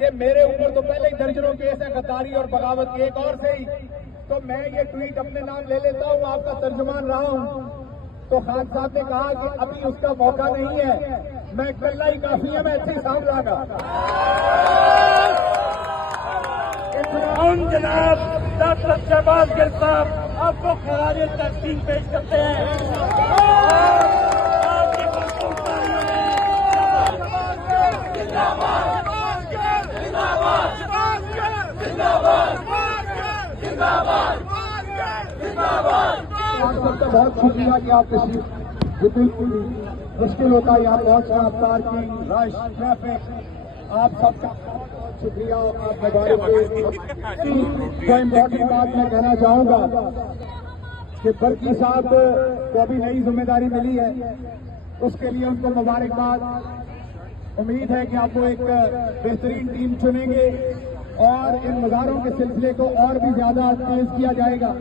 کہ میرے اوپر تو پہلے ہی درجنوں کیس ہیں غداری اور بغاوت کے، ایک اور سے ہی تو میں یہ ٹویٹ اپنے نام لے لیتا ہوں، آپ کا ترجمان رہا ہوں۔ تو خان صاحب نے کہا کہ ابھی اس کا موقع نہیں ہے، میں کلّا ہی کافی ہے، میں ایسے ہی سامنے گا۔ جناب ڈاکٹر شہباز گل صاحب آپ کو خراج تحسین پیش کرتے ہیں۔ آپ سب کا بہت شکریہ کہ آپ تشریف، یہ بالکل مشکل ہوتا ہے یہاں پہنچنا، افطار کی رش، ٹریفک، آپ سب کا بہت شکریہ۔ آپ مبارک جو امپورٹنٹ بات میں کہنا چاہوں گا کہ برقی صاحب کو ابھی نئی ذمہ داری ملی ہے، اس کے لیے ان کو مبارکباد۔ امید ہے کہ آپ وہ ایک بہترین ٹیم چنیں گے اور ان مظاہروں کے سلسلے کو اور بھی زیادہ تیز کیا جائے گا،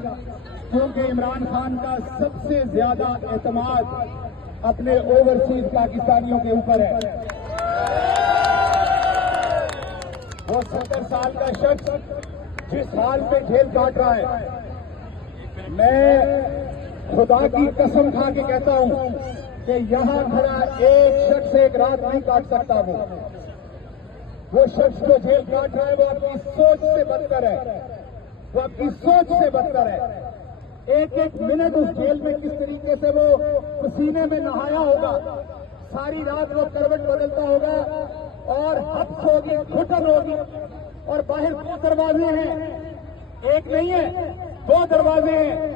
کیونکہ عمران خان کا سب سے زیادہ اعتماد اپنے اوورسیز پاکستانیوں کے اوپر ہے۔ وہ 70 سال کا شخص جس حال پہ جھیل کاٹ رہا ہے، میں خدا کی قسم کھا کے کہتا ہوں کہ یہاں کھڑا ایک شخص ایک رات نہیں کاٹ سکتا۔ وہ شخص جو جھیل کاٹ رہا ہے وہ آپ کی سوچ سے بدتر ہے، وہ آپ کی سوچ سے بدتر ہے۔ ایک ایک منٹ اس جیل میں کس طریقے سے وہ پسینے میں نہایا ہوگا، ساری رات وہ کروٹ بدلتا ہوگا اور حبس ہوگی، گھٹن ہوگی، اور باہر 2 دروازے ہیں، ایک نہیں ہے 2 دروازے ہیں،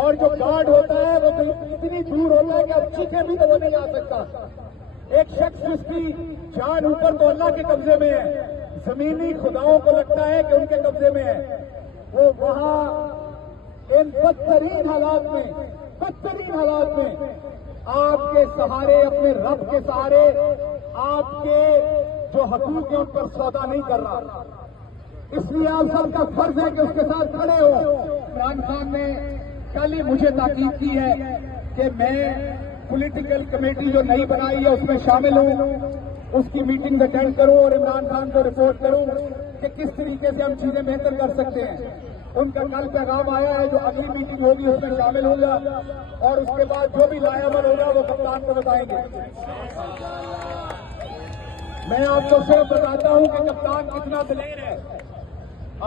اور جو گارڈ ہوتا ہے وہ اتنی دور ہوتا ہے کہ اب چیخے بھی تو وہ نہیں آ سکتا۔ ایک شخص جس کی جان اوپر تو اللہ کے قبضے میں ہے، زمینی خداؤں کو لگتا ہے کہ ان کے قبضے میں ہے، وہ وہاں ان بدترین حالات میں آپ کے سہارے، اپنے رب کے سہارے، آپ کے جو حقوق ہیں ان پر سودا نہیں کر رہا۔ اس لیے آپ سب کا فرض ہے کہ اس کے ساتھ کھڑے ہو۔ عمران خان نے کل ہی مجھے تاکید کی ہے کہ میں پولیٹیکل کمیٹی جو نئی بنائی ہے اس میں شامل ہوں، اس کی میٹنگ اٹینڈ کروں اور عمران خان کو رپورٹ کروں کہ کس طریقے سے ہم چیزیں بہتر کر سکتے ہیں۔ ان کا کل پیغام آیا ہے، جو اگلی میٹنگ ہوگی اس میں شامل ہوگا، اور اس کے بعد جو بھی لائے عمل ہوگا وہ کپتان کو بتائیں گے۔ میں آپ کو صرف بتاتا ہوں کہ کپتان کتنا دلیر ہے۔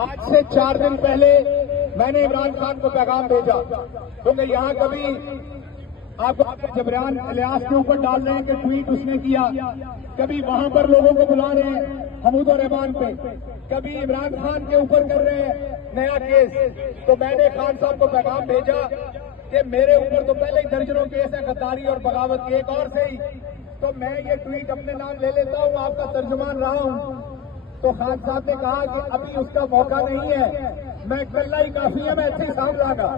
آج سے 4 دن پہلے میں نے عمران خان کو پیغام بھیجا، کیونکہ یہاں کبھی آپ کو جبریان الیاس کے اوپر ڈال رہے ہیں کہ ٹویٹ اس نے کیا، کبھی وہاں پر لوگوں کو بلا رہے ہیں حمود الرحمان پہ، کبھی عمران خان کے اوپر کر رہے ہیں نیا کیس۔ تو میں نے خان صاحب کو پیغام بھیجا کہ میرے اوپر تو پہلے ہی درجنوں کیس ہیں غداری اور بغاوت کے، ایک اور سے ہی تو میں یہ ٹویٹ اپنے نام لے لیتا ہوں، آپ کا ترجمان رہا ہوں۔ تو خان صاحب نے کہا کہ ابھی اس کا موقع نہیں ہے، میں کلّا ہی کافی ہے، میں ایسے ہی سامنے گا۔